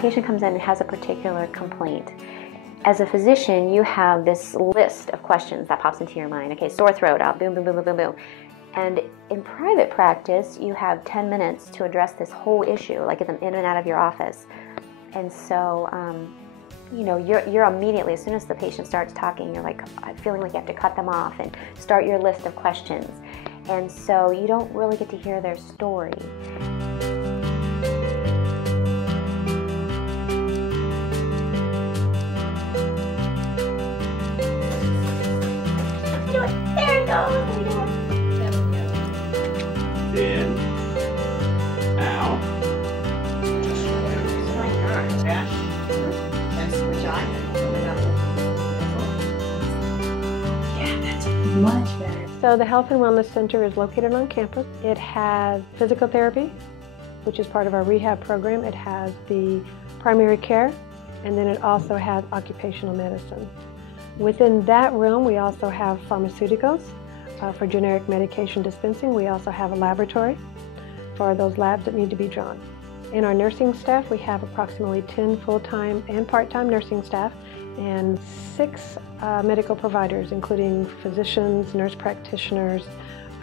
patient comes in and has a particular complaint, as a physician, you have this list of questions that pops into your mind. Okay, sore throat, boom, boom, boom, boom, boom, boom. And in private practice, you have 10 minutes to address this whole issue, like in and out of your office. And so, you know, you're immediately, as soon as the patient starts talking, you're like feeling like you have to cut them off and start your list of questions. And so you don't really get to hear their story. There it goes. In, out. Just like that. Dash. And switch on. Yeah, that's much better. So the Health and Wellness Center is located on campus. It has physical therapy, which is part of our rehab program. It has the primary care, and then it also has occupational medicine. Within that realm, we also have pharmaceuticals for generic medication dispensing. We also have a laboratory for those labs that need to be drawn. In our nursing staff, we have approximately 10 full-time and part-time nursing staff and 6 medical providers, including physicians, nurse practitioners.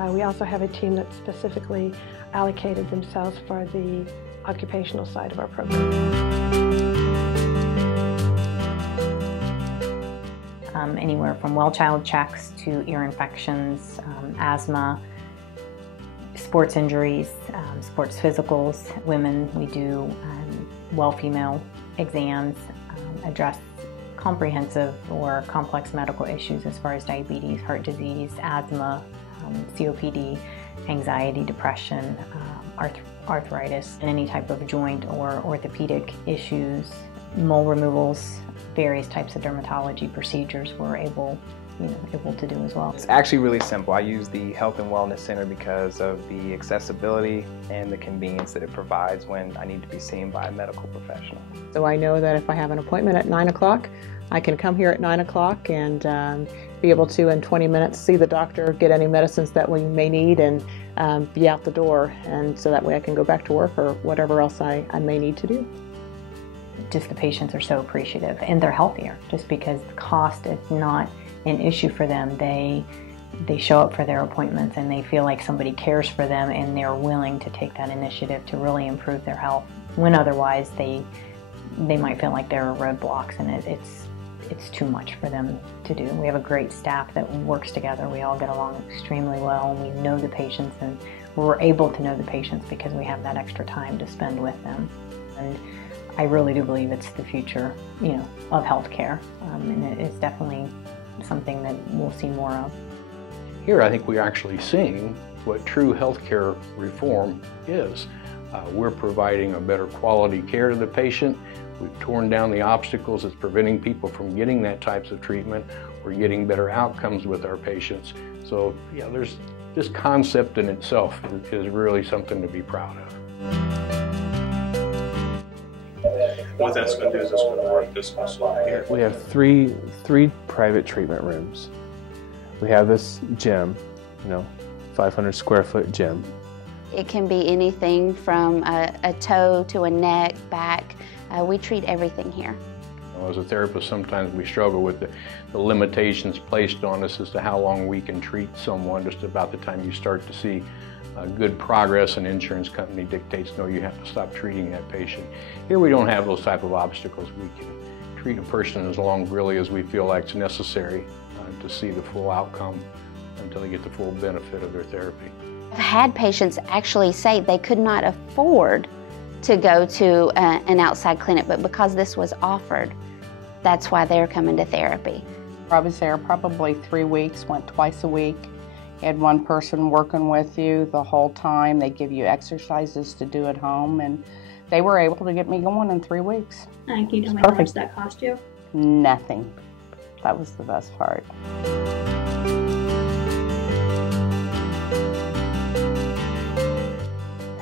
We also have a team that specifically allocated themselves for the occupational side of our program. Anywhere from well-child checks to ear infections, asthma, sports injuries, sports physicals. Women, we do well-female exams, address comprehensive or complex medical issues as far as diabetes, heart disease, asthma, COPD, anxiety, depression, arthritis, and any type of joint or orthopedic issues, mole removals, various types of dermatology procedures we're able to do as well. It's actually really simple. I use the Health and Wellness Center because of the accessibility and the convenience that it provides when I need to be seen by a medical professional. So I know that if I have an appointment at 9 o'clock, I can come here at 9 o'clock and be able to, in 20 minutes, see the doctor, get any medicines that we may need, and be out the door. And so that way I can go back to work or whatever else I may need to do. Just the patients are so appreciative, and they're healthier just because the cost is not an issue for them. They show up for their appointments and they feel like somebody cares for them, and they're willing to take that initiative to really improve their health, when otherwise they might feel like there are roadblocks and it's too much for them to do. We have a great staff that works together. We all get along extremely well, and we know the patients, and we're able to know the patients because we have that extra time to spend with them. And I really do believe it's the future, of healthcare, and it's definitely something that we'll see more of. Here, I think we're actually seeing what true healthcare reform is. We're providing a better quality care to the patient. We've torn down the obstacles that's preventing people from getting that types of treatment. We're getting better outcomes with our patients. So, yeah, there's this concept in itself is really something to be proud of. What that's going to do is it's going to work this muscle here. We have three private treatment rooms. We have this gym, 500 square foot gym. It can be anything from a toe to a neck, back. We treat everything here. As a therapist, sometimes we struggle with the limitations placed on us as to how long we can treat someone. Just about the time you start to see good progress, an insurance company dictates, no, you have to stop treating that patient. Here we don't have those type of obstacles. We can treat a person as long really as we feel like it's necessary to see the full outcome until they get the full benefit of their therapy. I've had patients actually say they could not afford to go to an outside clinic, but because this was offered, that's why they're coming to therapy. I was there probably 3 weeks, went twice a week. You had one person working with you the whole time. They give you exercises to do at home, and they were able to get me going in 3 weeks. Can you tell me how much that cost you? Nothing. That was the best part.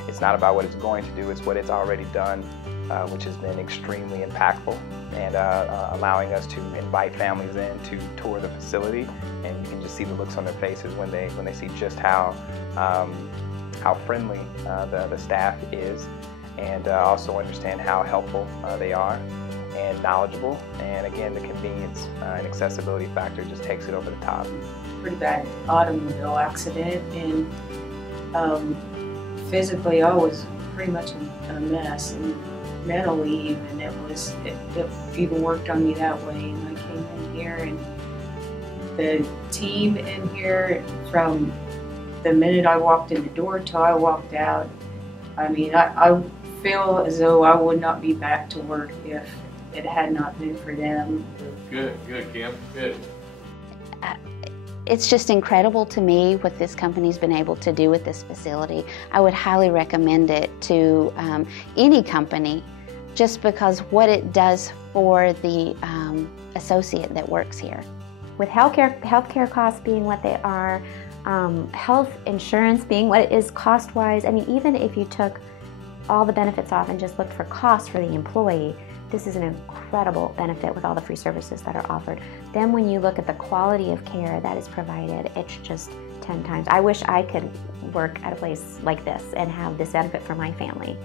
It's not about what it's going to do, it's what it's already done, which has been extremely impactful, and allowing us to invite families in to tour the facility, and you can just see the looks on their faces when they see just how friendly the staff is, and also understand how helpful they are and knowledgeable. And again, the convenience and accessibility factor just takes it over the top. Pretty bad automobile accident, and physically I was pretty much a mess, and mentally even it even worked on me that way. And I came in here, and the team in here, from the minute I walked in the door till I walked out, I mean, I feel as though I would not be back to work if it had not been for them. Good, Kim, good. It's just incredible to me what this company's been able to do with this facility. I would highly recommend it to any company, just because what it does for the associate that works here. With healthcare costs being what they are, health insurance being what it is cost-wise, I mean, even if you took all the benefits off and just looked for cost for the employee, this is an incredible benefit with all the free services that are offered. Then when you look at the quality of care that is provided, it's just 10 times. I wish I could work at a place like this and have this benefit for my family.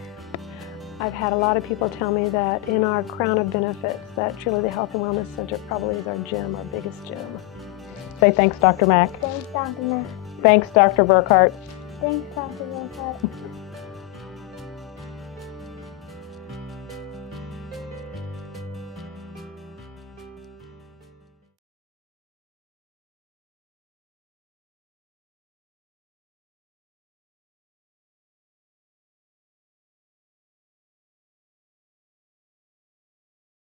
I've had a lot of people tell me that in our crown of benefits, that truly the Health and Wellness Center probably is our gym, our biggest gym. Say thanks, Dr. Mack. Thanks, Dr. Mack. Thanks, Dr. Burkhart. Thanks, Dr. Burkhart.